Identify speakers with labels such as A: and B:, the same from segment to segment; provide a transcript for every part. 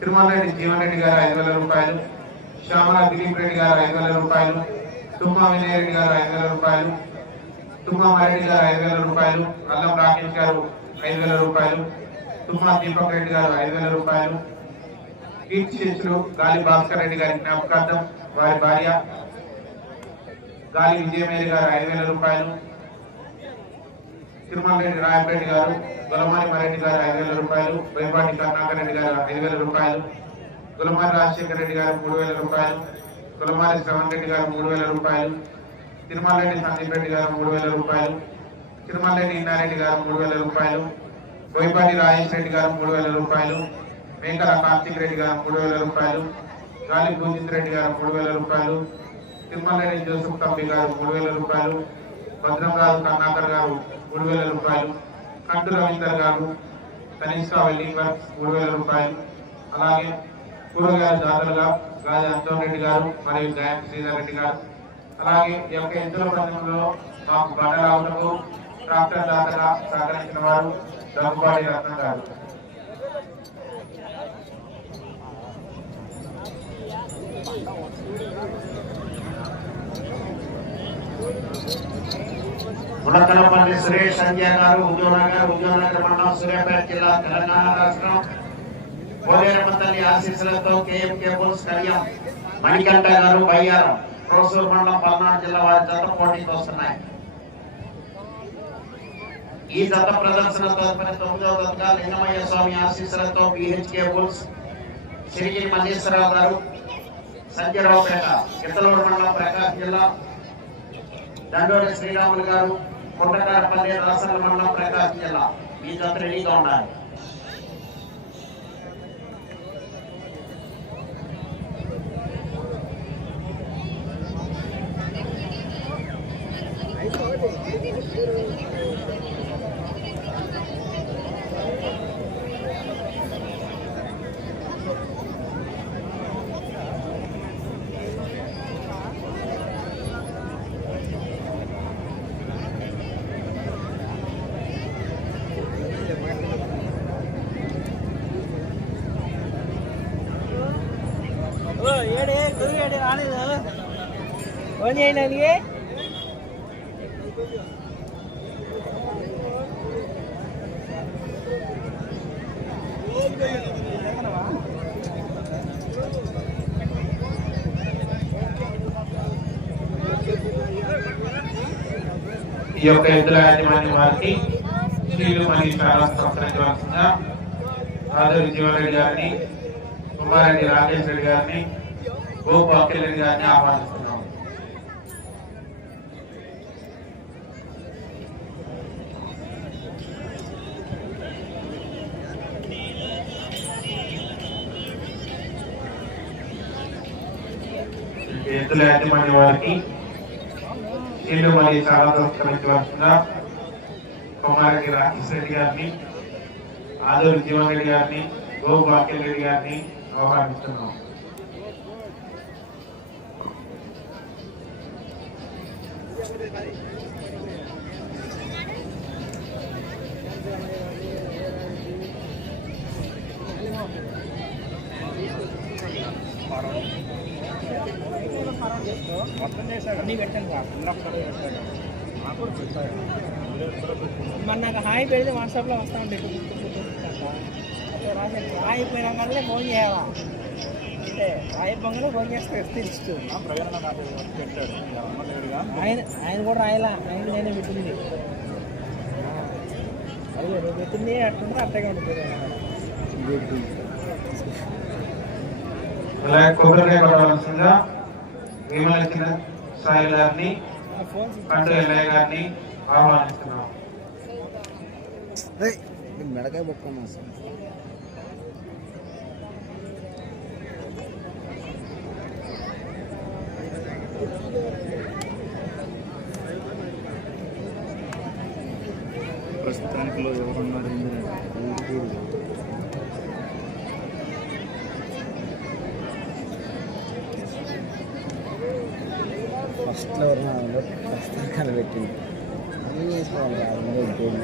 A: తిరుమల రెడ్డి జీవన్ రెడ్డి గారు ఐదు వేల రూపాయలు శ్యామల దిలీప్ రెడ్డి గారు ఐదు వేల రూపాయలు తుమ్మా వినయరెడ్డి గారు ఐదు వేల రూపాయలు తుమ్మా మారెడ్డి గారు ఐదు వేల రూపాయలు అల్లం రాకేష్ గారు ఐదు వేల రూపాయలు తుమ్మా దీపక్ రెడ్డి గారు ఐదు వేల రూపాయలు. చీఫ్ శిష్యులు గాలి భాస్కర్ రెడ్డి గారి జ్ఞాపకార్థం వారి భార్య గాలి విజయమేరి గారు ఐదు వేల రూపాయలు తిరుమల రెడ్డి రాయపరెడ్డి గారు గులమారి మరెడ్డి గారు ఐదు వేల రూపాయలు బైపాటి కరుణాకర్ రెడ్డి గారు ఐదు వేల రూపాయలు గులమారి రాజశేఖర రెడ్డి గారు మూడు వేల రూపాయలు గులమారి శ్రవణ్ రెడ్డి గారు మూడు వేల రూపాయలు తిరుమల రెడ్డి సందీప్ రెడ్డి గారు మూడు వేల రూపాయలు తిరుమల రెడ్డి ఇన్నారెడ్డి గారు మూడు వేల రూపాయలు బోయపాటి రాజేష్ రెడ్డి గారు మూడు వేల రూపాయలు మేకల కార్తీక్ రెడ్డి గారు మూడు వేల రూపాయలు గాలి భూజిత్ రెడ్డి గారు మూడు వేల రూపాయలు తిరుమల రెడ్డి జోసఫ్ తంబి గారు మూడు వేల రూపాయలు భద్రంరాజు కర్ణాకర్ గారు మూడు వేల రూపాయలు కంటు రవీందర్ గారు కనిష్క వెల్డింగ్ వర్క్స్ మూడు వేల రూపాయలు అలాగే కూరగాయల జాతరగా గాజి అంజన్ రెడ్డి గారు మరియు గాయం శ్రీధర్ రెడ్డి గారు అలాగే ఈ యొక్క ఎద్దుల పందెంలో మాకు బండరావులకు ట్రాక్టర్ దాతగా సహకరించిన వారు దగ్గుబాటి రత్న గారు Thank you.
B: ములకలపల్లి సురేష్ సంజయ్ గారు ఉద్యోగనగర్ ఉద్యోగనగర్ మండలం సూర్యాపేట జిల్లా తెలంగాణ రాష్ట్రం. పోలేరమ్మ తల్లి ఆశీస్సులతో కేఎం కేబుల్స్ కళ్యాణ్ మణికంఠ గారు బయ్యారం రోసూరు మండలం పల్నాడు జిల్లా వారి జత పోటీకి వస్తున్నాయి. ఈ జత ప్రదర్శన తదుపరి తొమ్మిదవ జతగా లింగమయ్య స్వామి ఆశీస్సులతో బిహెచ్కే కేబుల్స్ సిరిగిరి మల్లేశ్వరరావు గారు సంజయరావుపేట ఇతలూరు మండలం ప్రకాశం జిల్లా దండోరి శ్రీరాములు గారు కొండకారపల్లి రాసల మండలం ప్రకాశం జిల్లా. మీ జత రెడీగా ఉండాలి
C: ఓ ఏడే గురి ఏడే రాలేదు ఫోన్ చేయండి అందుకే
A: ఈ యొక్క ఎద్దుల యాజమాన్యం వారికి స్త్రీలు మరియు చాలా సంస్కరించవలసిందిగా రాజు విజయవాడ రెడ్డి గారిని కుమారెడ్డి రాకేష్ రెడ్డి గారిని గోపు అఖిల్ గారిని ఆహ్వానిస్తున్నాం ఎద్దుల యాజమాన్య వారికి నేను మరియు చాలా సంస్కరించవలసిందిగా కుమారెడ్డి రాజశేఖర్ గారిని ఆదూరు జీవన్ రెడ్డి గారిని గోపు అఖిల్ రెడ్డి గారిని ఆహ్వానిస్తున్నాం
C: మన నాకు హాయ్ పెడితే వాట్సాప్లో వస్తూ అట్లా రాశాను హాయ్ అయిపోయినాకల్లా ఫోన్ చేయాలా అంటే హాయ్ పొంగలో ఫోన్ చేస్తే తెలుసు ఆయన ఆయన కూడా రాయలా? ఆయన నేనే పెట్టింది. అయ్యో నువ్వు పెట్టింది అట్లుంటే అట్టగా ఉంటుంది
A: కొబ్బరికాయ గారిని
D: మెడకాయ పట్టుకున్నా సార్. ప్రస్తుతానికి ఎవరున్నారు ఫస్ట్లో ఎవరున్నారు ప్రస్తుతానికి పెట్టింది అన్నీ చేసుకోవాలి అందులో గోల్డ్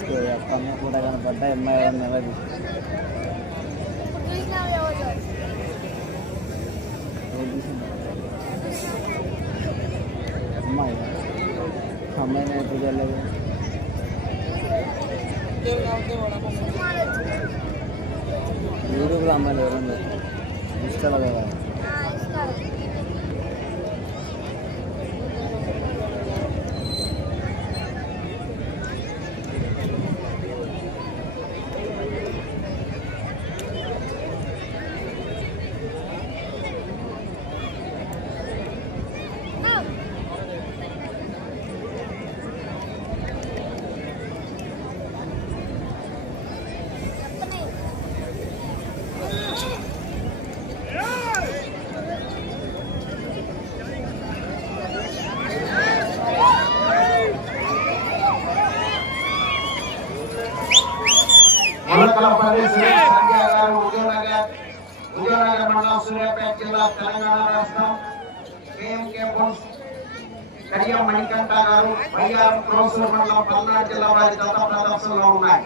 D: Phone అమ్మ కూడా కనపడ్డా అమ్మాయి ఎవరిని అమ్మాయి అమ్మాయిని ఎప్పుడు వెళ్ళదు
B: ములకలపల్లి సంధ్య గారు ఉదయనగర్ ఉదయనగర్ మండలం సూర్యాపేట జిల్లా తెలంగాణ రాష్ట్రం. కేఎంకే బోన్స్ కడియం మణికంఠ గారు వైఆర్ క్రోసూరు మండలం పల్నాడు జిల్లా వారి గత ప్రదర్శనలో ఉన్నాయి.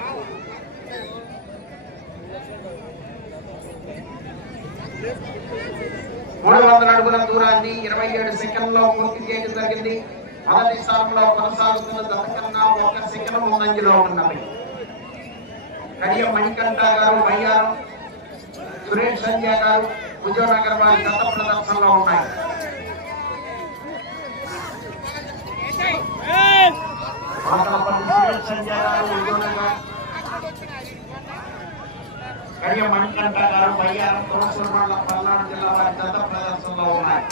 B: మూడు వందల అడుగుల దూరాన్ని ఇరవై ఏడు సెకండ్లో పూర్తి చేయడం జరిగింది. మొదటి స్థానంలో కొనసాగుతున్న ఒక సెకండ్ ముందంజలో ఉన్నవి కడియం మణికంఠ గారు వైఆర్ సురేష్ సంధ్య గారు ఉద్యోగనగర్ వారి గత ప్రదర్శనలో ఉన్నాయి మాతలపల్లి సురేష్ సంధ్య గారు ఉద్యోగనగర్ కడియం మణికంఠ గారు వైఆర్ కోసూరు మండలం పల్నాడు జిల్లా వారి గత ప్రదర్శనలో ఉన్నాయి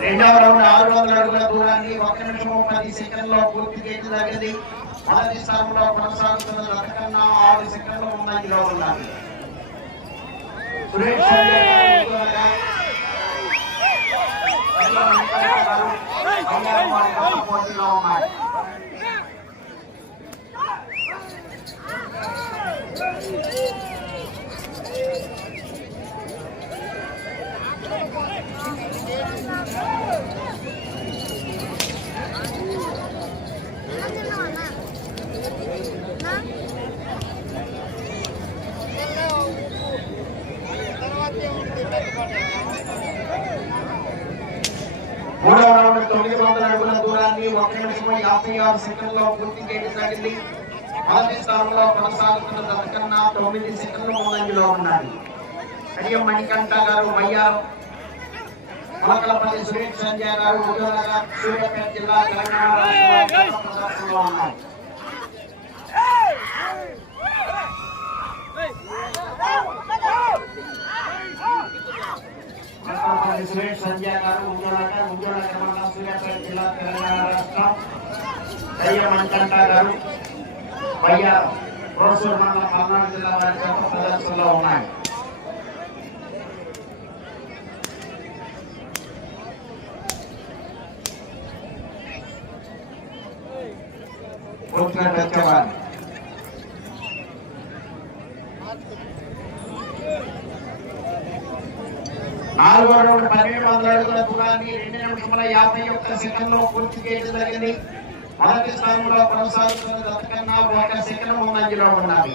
B: రెండవ రౌండ్ ఆరు వందల అడుగుల దూరాన్ని ఒక నిమిషం పది సెకండ్లో పూర్తి చేయడం జరిగింది మొదటి స్థానంలో కొనసాగుతున్న ఆరు సెకండ్లు ముందంజలో ఉన్నారు గారు ఉద్యోగంగా, పల్లా వెంకటేశ్వర గారు, బంగారు వారి గత పోటీలో ఉన్నారు మూడవ రౌండ్ తొమ్మిది వందల అడుగుల దూరాన్ని ఒక నిమిషం యాభై ఆరు సెకండ్లో పూర్తి చేయడం మొదటి స్థానంలో కొనసాగుతున్న దశకన్నా తొమ్మిది సెకండ్లు ముందంజలో ఉన్నాయి కడియం మణికంఠ గారు వయ్యారు మొలకలపల్లి సురేష్ సంజయ్ గారు ఉద్యోగనగర్ సూర్యాపేట జిల్లా తెలంగాణ రాష్ట్ర ప్రదర్శనలో ఉన్నాయి మొలకలపల్లి సురేష్ సంజయ్ గారు ఉద్యోగనగర్ ఉద్యోగనగర్ మండలం సూర్యాపేట జిల్లా తెలంగాణ రాష్ట్రం కడియం మణికంఠ గారు వయ్యారు రోసూరు మండలం పల్నాడు జిల్లా వారి గత ప్రదర్శనలో ఉన్నాయి పూర్తిగా తెచ్చేవారు నాలుగో రౌండ్ పన్నెండు వందల అడుగుల దూరాన్ని రెండు నిమిషముల యాభై ఒక్క సెకండ్లో పూర్తి చేయడం జరిగింది. మొదటి స్థానంలో కొనసాగుతున్న గతకన్నా ఒక సెకండ్ ముందంజలో ఉన్నది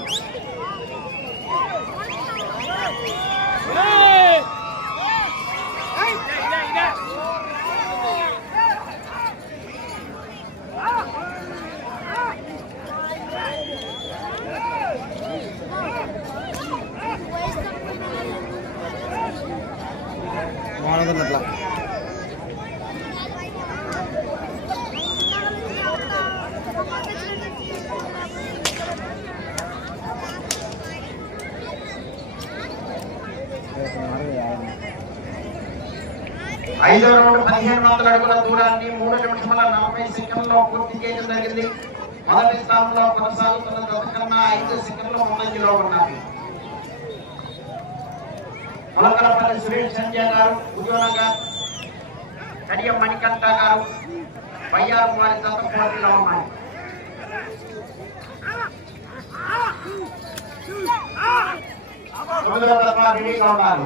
B: ఐదో రౌండ్ పదిహేను వందల అడుగుల దూరాన్ని మూడు నిమిషముల నలభై సెకండ్లో పూర్తి చేయడం జరిగింది. మొదటి స్థానంలో కొనసాగుతున్న ఐదు సెకండ్లు ముందంజలో ఉన్నది. మొలకలపల్లి సురేష్ సంజయ్ గారు ఉద్యోగంగా కడియం మణికంఠ గారు వయ్యారు వారి జత పోటీలో ఉన్నాయి రెడీగా ఉన్నారు.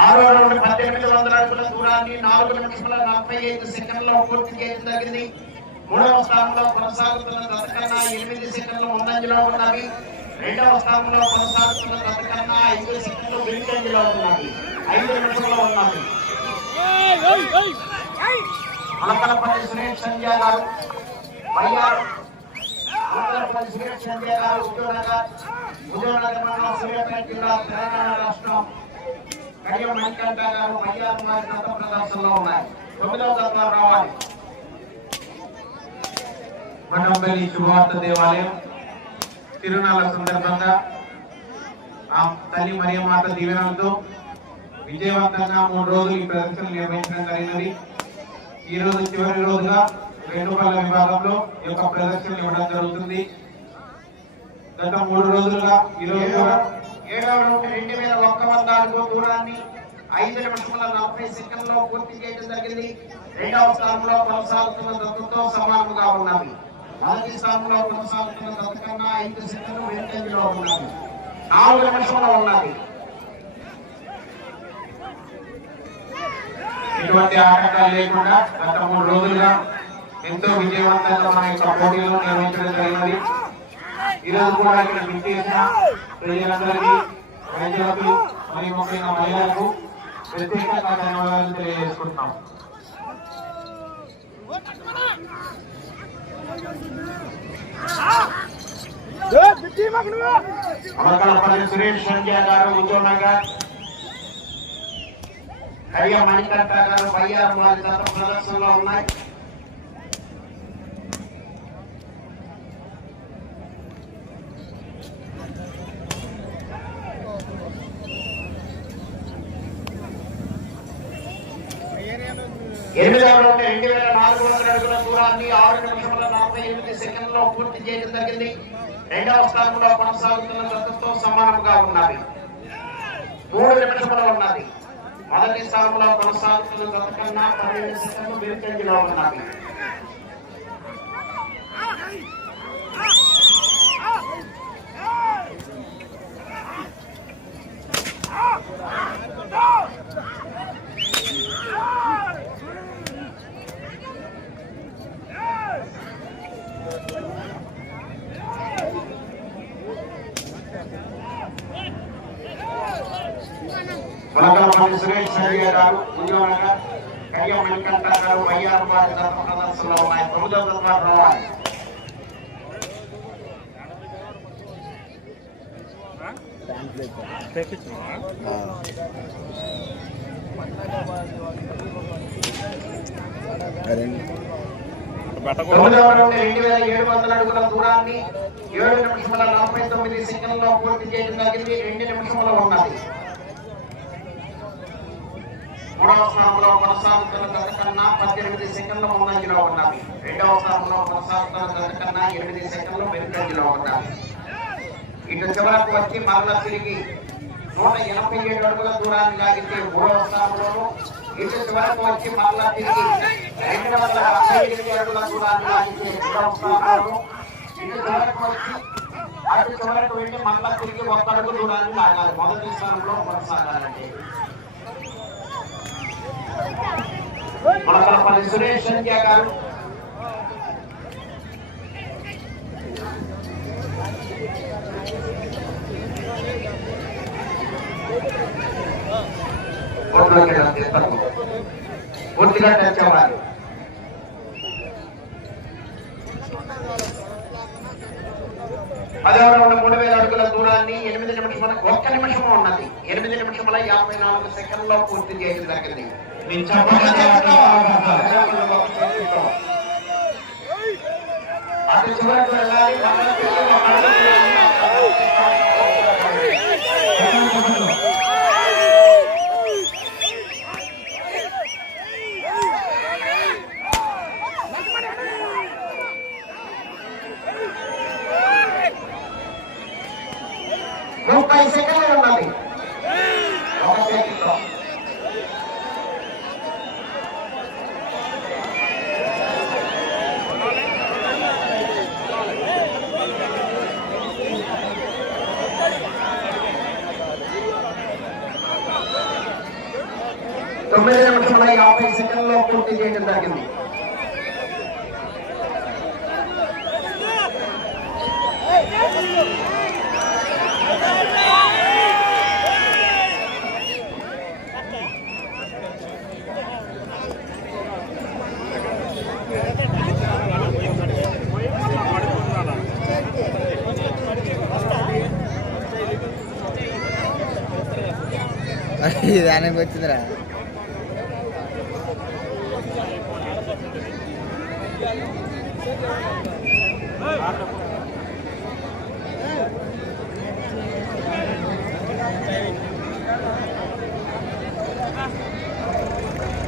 B: ఆరో రౌండ్ పద్దెనిమిది వందల అడుగుల దూరాన్ని నాలుగు నిమిషముల నలభై ఐదు సెకండ్లో పూర్తి చేయడం జరిగింది. మూడవ స్థానంలో కొనసాగుతున్న దశకన్నా ఎనిమిది సెకండ్లు ముందంజలో ఉన్నవి. రెండవ స్థానంలో కొనసాగుతున్న దశకన్నా ఐదు సెకండ్లు వెనుకంజలో ఉన్నవి. ఐదు నిమిషంలో ఉన్నవి. అలకలపల్లి సురేష్ సంజయ్ గారు వైఆర్ మలకలపల్లి సురేష్ సంజయ్ గారు ఉద్యోగనగర్ ఉద్యోగనగర్ మండలం సూర్యాపేట జిల్లా తెలంగాణ రాష్ట్రం. మరియు మణికంఠ గారు మహిళా కుమారి గత ప్రదర్శనలో ఉన్నాయి. తొమ్మిదవ దశలో రావాలి.
A: మఠంపల్లి శుభవార్త దేవాలయం. తిరునాళ్ళ సందర్భంగా ఆ తల్లి మరియు మరియమాత దీవెనలతో విజయవంతంగా మూడు రోజులు ఈ ప్రదర్శనలు నిర్వహించడం జరిగినది. ఈ రోజు చివరి రోజుగా వేణుపల్ల విభాగంలో ఈ యొక్క ప్రదర్శనలు ఇవ్వడం జరుగుతుంది. గత మూడు రోజులుగా ఈ రోజు కూడా
B: ఏడవ రౌండ్ రెండు వేల ఒక్క వంద అడుగు దూరాన్ని ఐదు నిమిషముల నలభై సెకండ్లో పూర్తి చేయడం జరిగింది. రెండవ స్థానంలో కొనసాగుతున్న దత్తుతో సమానముగా ఉన్నవి మొదటి స్థానంలో కొనసాగుతున్న దత్త కన్నా ఐదు సెకండ్లు వెనుకంజలో ఉన్నవి నాలుగు నిమిషంలో ఉన్నది.
A: ఎటువంటి ఆటంకాలు లేకుండా గత మూడు రోజులుగా ఎంతో విజయవంతంగా మన యొక్క పోటీలను నిర్వహించడం జరిగినది ఈ రోజు కూడా ఇక్కడ విచ్చేసిన ప్రజలందరికీ రైతులకు మరియు ముఖ్యంగా మహిళలకు ప్రత్యేకంగా ధన్యవాదాలు తెలియజేసుకుంటున్నాం
B: అమరకలపల్లి సురేష్ సంధ్య గారు ఉద్యోగనగర్ కడియ మణికంఠ గారు వైఆర్ వారి గత ప్రదర్శనలో ఉన్నాయి ఎనిమిదవ రౌండ్ రెండు వేల నాలుగు వందల అడుగుల దూరాన్ని ఆరు నిమిషముల నలభై ఎనిమిది సెకండ్లో పూర్తి చేయడం జరిగింది. రెండవ స్థానంలో కొనసాగుతున్న జతతో సమానంగా ఉన్నది. మూడు నిమిషములు ఉన్నది. మొదటి స్థానంలో కొనసాగుతున్న జత కన్నా పన్నెండు సెకండ్లు వెనుకంజలో ఉన్నది. ములకలపల్లి సురేష్ గారు వైఆర్ వారి ప్రదర్శనలో ఉన్నాయి. రావాలి. రెండు వేల ఏడు వందల అడుగుల దూరాన్ని ఏడు నిమిషముల నలభై తొమ్మిది సెకండ్లో పూర్తి చేయడం జరిగింది. రెండు నిమిషంలో ఉన్నది. మూడవ స్థానంలో కొనసాగుతున్న గత కన్నా పద్దెనిమిది సెకండ్ల ముందంజలో ఉన్నవి రెండవ స్థానంలో కొనసాగుతున్న గత కన్నా ఎనిమిది సెకండ్లు వెనుకంజలో ఉన్నవి ఇటు చివరకు వచ్చి మరల తిరిగి నూట ఎనభై ఏడు అడుగుల దూరాన్ని లాగితే మూడవ స్థానంలోను ఇటు చివరకు వచ్చి మరల తిరిగి రెండు వందల అరవై ఎనిమిది అడుగుల దూరాన్ని లాగితే మూడవ స్థానంలోను ఇటు చివరకు వచ్చి అటు చివరకు వెళ్ళి మళ్ళా తిరిగి ఒక్క అడుగు దూరాన్ని లాగాలి. మొదటి స్థానంలో కొనసాగాలంటే. మునకలపల్లి సురేష్ సంధ్య గారు. కోట్లోకి తీస్తారు పూర్తిగా టచ్ అవ్వాలి. పదవ రౌండ్ మూడు వేల అడుగుల దూరాన్ని ఎనిమిది నిమిషముల ఒక్క నిమిషము ఉన్నది. ఎనిమిది నిమిషముల యాభై నాలుగు సెకండ్లో పూర్తి చేయడం జరిగింది మీ చప్పట్లతో అటు చివరకు వెళ్ళాలి మళ్ళీ తిరిగి ఒక అడుగు దూరాన్ని ముప్పై సెకండ్లు ఉన్నది ఒక చేతితో తొమ్మిది నిమిషముల యాభై సెకండ్లో పూర్తి చేయడం జరిగింది.
D: దానికి వచ్చిందిరా.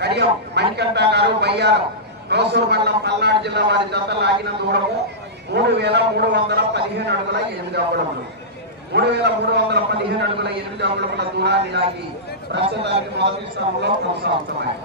B: కడియం మణికంఠ గారు బయ్యారం రోసూరు మండలం పల్నాడు జిల్లా వారి జత లాగిన దూరము మూడు వేల మూడు వందల పదిహేను అడుగుల ఎనిమిది అంగుళములు. మూడు వేల మూడు వందల పదిహేను అడుగుల ఎనిమిది అంగుళముల దూరాన్ని లాగి ప్రస్తుతానికి మొదటి స్థానంలో కొనసాగుతున్నాయి.